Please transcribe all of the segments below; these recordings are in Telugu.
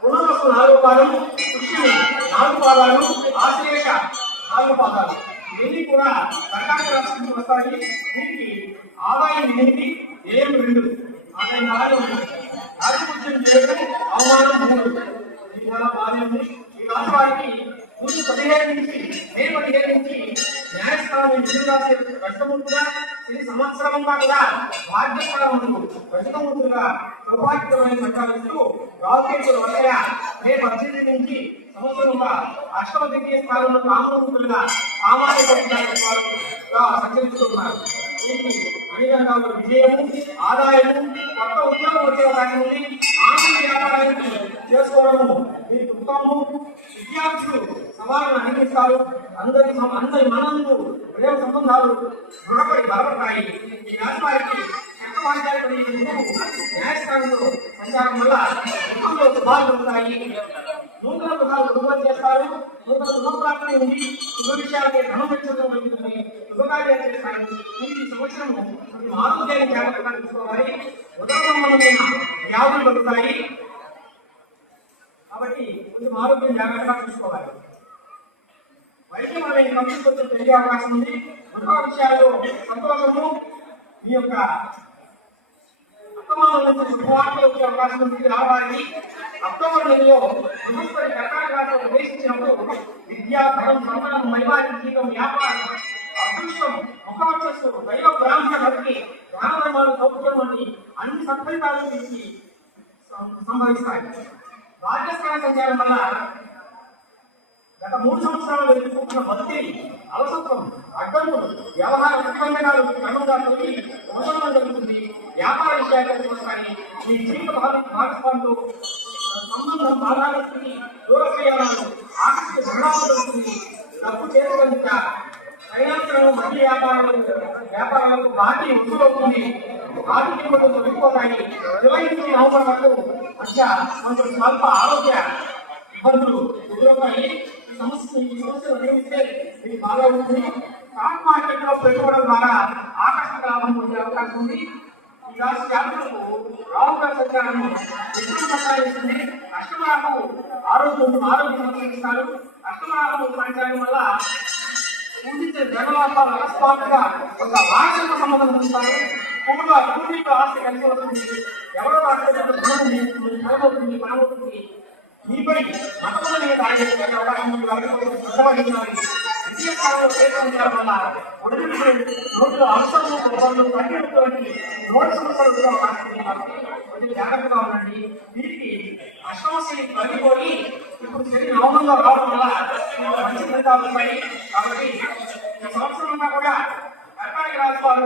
పునర్వసు 4వ పాదం, పుష్యమి 4 పాదాలు, ఆశ్లేష 4 పాదాలు. ఇవన్నీ కూడా కర్కాటక రాశికి వస్తాయి. దీనికి ఆదాయం 8, వ్యయం 2. ఆదాయం 4 ఉంటుంది. రాజపూజ్యం చేయడం, అవమానం 3. ఇది చాలా బాగానే ఉంది. ఈ రాశి వారికి ముందు 15 నుంచి మే 15 నుంచి న్యాయస్థానం రాశి కష్టముగా ఇది సంవత్సరంగా కూడా భాగ్యస్థానములకు కష్టముగా సౌభాగ్యమైన సంచాలిస్తూ రాజకీయ వలయ మే 18 నుంచి సంవత్సరంగా అష్టమ ద్వితీయ స్థానంలో కామములుగా సామాజిక సంచరిస్తున్నారు. దీనికి అన్ని రకాల విజయము, ఆదాయము, కొత్త ఉద్యోగం వచ్చే అవకాశం ఉంది. ఆన్లైన్ వ్యాపారానికి చేసుకోవడము మీకు ఉత్తమము. విద్యార్థులు సవాళ్ళను అధిగమిస్తారు. అందరి మనందు ప్రేమ సంబంధాలు దృఢపడి బలపడతాయి. ఈ రాశి వారికి చట్టవాద్యాలు న్యాయస్థానంలో సంచారం వల్ల ముఖంలో శుభాలు ఉంటాయి. నూతన గృహాలు కొనుగోలు చేస్తారు. నూతన గృహప్రాప్తి ఉంది. శుభ విషయాలకి ధనం పెంచడం జరుగుతుంది. శుభకార్యాలు చేస్తారు. ఈ సంవత్సరం ఆరోగ్యాన్ని జాగ్రత్తగా తీసుకోవాలి. ఉదర సంబంధమైన వ్యాధులు కలుగుతాయి కాబట్టి కొంచెం ఆరోగ్యం జాగ్రత్తగా చూసుకోవాలి. వైద్యపరమైన ఖర్చు కొంచెం పెరిగే అవకాశం ఉంది. గృహ విషయాల్లో సంతోషము, మీ యొక్క అక్టోబర్ నుంచి శుభవార్తలు వచ్చే అవకాశం ఉంది. రావాలి అక్టోబర్ నెలలో బృహస్పతి కర్కాటక రాశిలో ప్రవేశించినప్పుడు విద్య, ధనం, సంతానం, వైవాహిక జీవితం, వ్యాపారం, అదృష్టం, ముఖవర్చస్సు, దైవ బ్రాహ్మణ భక్తి, దాన ధర్మాలు, సౌఖ్యం వంటి అన్ని సత్ఫలితాలు దీనికి సంభవిస్తాయి. భాగ్యస్థాన సంచారం వల్ల గత 3 సంవత్సరాలు ఎదుర్కొంటున్న ఒత్తిడి, అలసత్వం, అడ్డంకులు, వ్యవహార ప్రతిబంధకాలు క్రమంగా తొలగి ఉపశమనం జరుగుతుంది. వ్యాపార విషయాలకు వస్తాయి. మీ జీవిత భాగస్వామితో సంబంధం బాధాలకి దూర ప్రయాణాలు, ఆకర్షణ దృఢాలు జరుగుతుంది. డబ్బు చేరుకుంట ఫైనాన్స్లను మధ్య వ్యాపారాలకు బాకీ వసూలవుతుంది. ఆర్థిక పద్ధతులు వెళ్ళిపోతాయి. 20 నుంచి నవంబర్ వరకు మధ్య కొంచెం స్వల్ప ఆరోగ్య ఇబ్బందులు ఎదురవుతాయి. ఈ సమస్యలు నిర్మిస్తే మీకు బాగా ఉంటుంది. స్టాక్ మార్కెట్ లో పెట్టుకోవడం ద్వారా ఆకర్షక లాభం పొందే అవకాశం ఉంది. ఈ రాశి జాతకులకు రాహుగ్రహ సంచారం ఇస్తుంది. అష్టమరాహు ఆరోగ్యం సంరక్షిస్తారు. అష్టమరాహు సంచారం వల్ల పూజించే జగలాపాలు అకస్మాత్తుగా ఒక వారసత్వ సంబంధం పొందుతారు. పూర్వీకుల ఆస్తి కలిసి వస్తుంది. ఎవరో పనవుతుంది. మీపై మతముల మీద అవకాశం విద్యాస్థానంలో చేర్చడం వల్ల ఒడిదుడుకులు, నోట్లో అవసరం తగ్గినటువంటి నోటి సమస్యలు కొంచెం జాగ్రత్తగా ఉండండి. వీటికి అష్టమశని తగ్గిపోయి ఇప్పుడు శని నవమంలో రావడం వల్ల మంచి ఫలితాలు ఉన్నాయి. కాబట్టి ఈ సంవత్సరం అంతా కూడా కర్కాటక రాశి వారు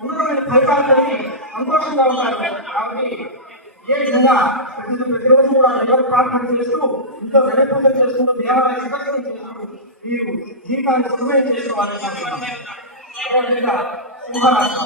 ఉన్నతమైన ఫలితాలు కలిగి సంతోషంగా ఉంటారు. కాబట్టి ఏ విధంగా ప్రతిరోజు కూడా ఎవరు ప్రార్థన చేస్తూ ఇంట్లో గణపూజలు చేసుకుంటూ దేవాలయ సదస్సులు చేస్తూ మీరు జీవితాన్ని సుఖమయం చేసుకోవాలని సింహరాశి.